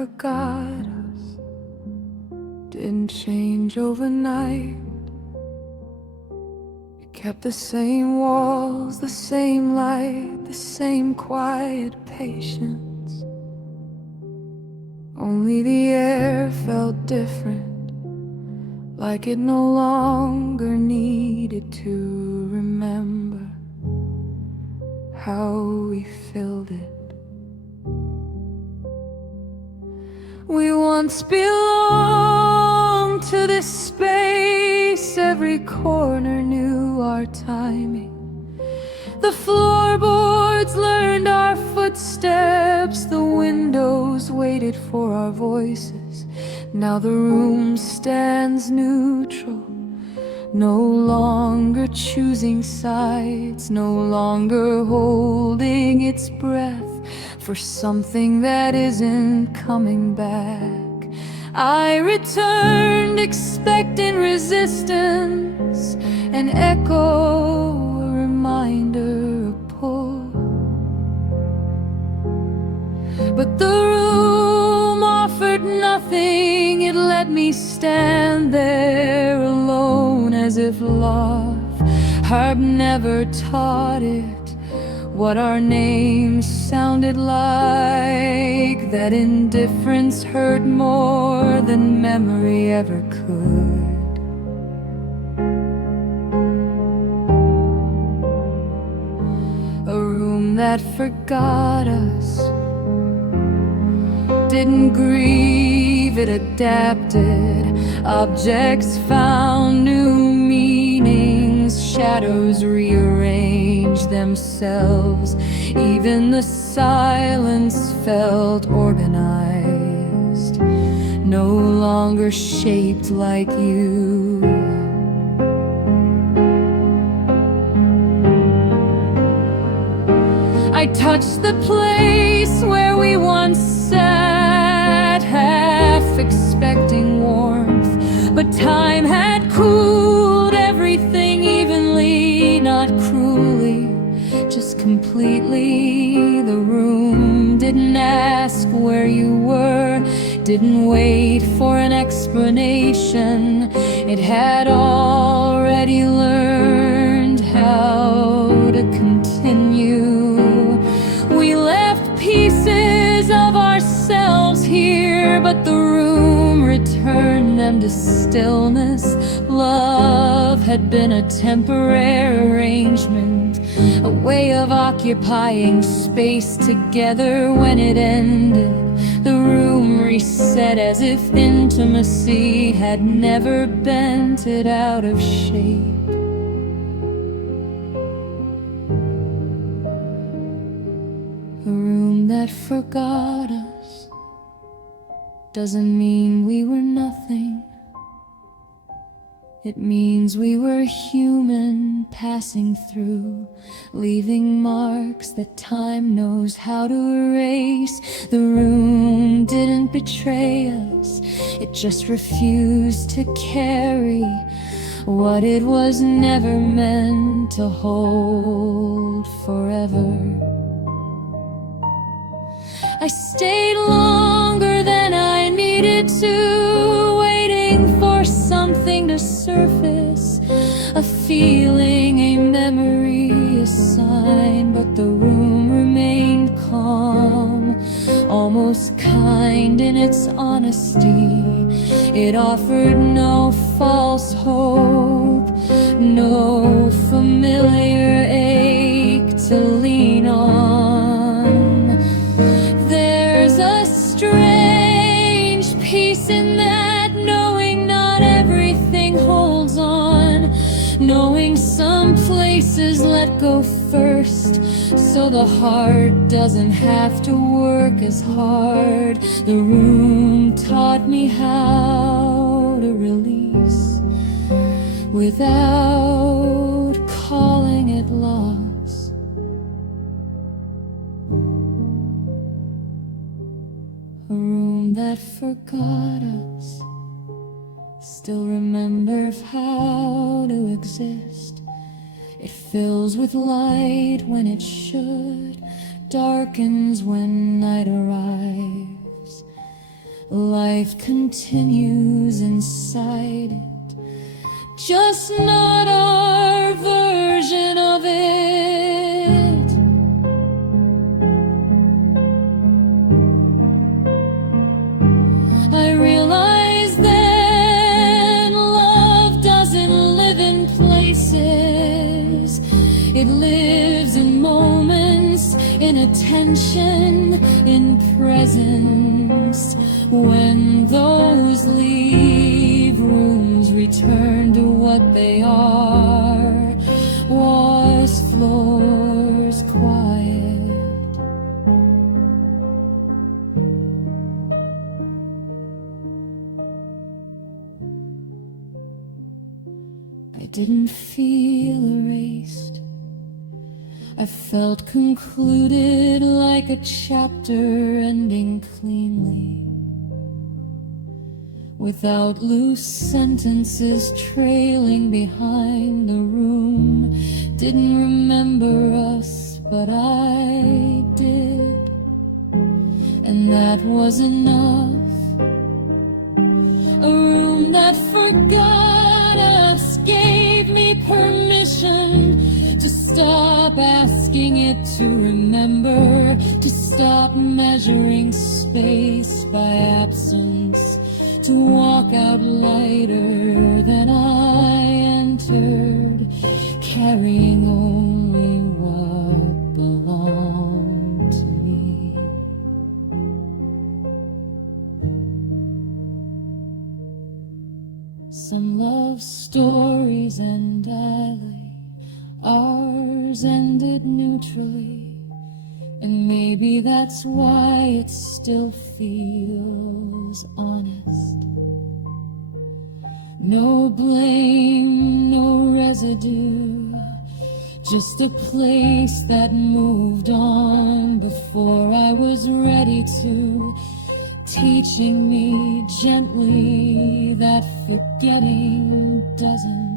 forgot us didn't change overnight. It kept the same walls, the same light, the same quiet patience. Only the air felt different, like it no longer needed to remember how we filled it. We once belonged to this space, every corner knew our timing. The floorboards learned our footsteps, the windows waited for our voices. Now the room stands neutral, no longer choosing sides, no longer holding its breath for something that isn't coming back. I returned expecting resistance, an echo, a reminder, a pull. But the room offered nothing, it let me stand there alone, as if love had never taught it what our names sounded like, that indifference hurt more than memory ever could. A room that forgot us didn't grieve, it adapted. Objects found new meanings, shadows rearranged themselves. Even the silence felt organized, no longer shaped like you. I touched the place where we once sat, half expecting warmth, but time had cooled everything evenly, not cruelly, just completely. The room didn't ask where you were, didn't wait for an explanation. It had already learned how to continue. We left pieces of ourselves here, but the room returned them to stillness. Love had been a temporary arrangement, a way of occupying space together. When it ended, the room reset, as if intimacy had never bent it out of shape. A room that forgot us doesn't mean we were nothing. It means we were human, passing through, leaving marks that time knows how to erase. The room didn't betray us, it just refused to carry what it was never meant to hold forever. I stayed longer than I needed to, waiting for something to surface, a feeling, a memory, a sign. But the room remained calm, almost kind in its honesty. It offered no false hope, no familiar ache to lean on. There's a strange peace in that, knowing not everything holds on, knowing some places let go first, so the heart doesn't have to work as hard. The room taught me how to release without calling it loss. A room that forgot us still remembers how to exist. It fills with light when it should, darkens when night arrives. Life continues inside it, just not our version of it. I realize then love doesn't live in places. It lives in moments, in attention, in presence. When those leave rooms return to what they are, walls, floors, quiet. I didn't feel erased. I felt concluded, like a chapter ending cleanly, without loose sentences trailing behind the room. Didn't remember us, but I did, and that was enough. A room that forgot us gave me permission to stop asking it to remember, to stop measuring space by absence, to walk out lighter than I entered, carrying only what belonged to me. Some love stories end idly, ours ended neutrally, and maybe that's why it still feels honest. No blame, no residue, just a place that moved on before I was ready to, teaching me gently that forgetting doesn't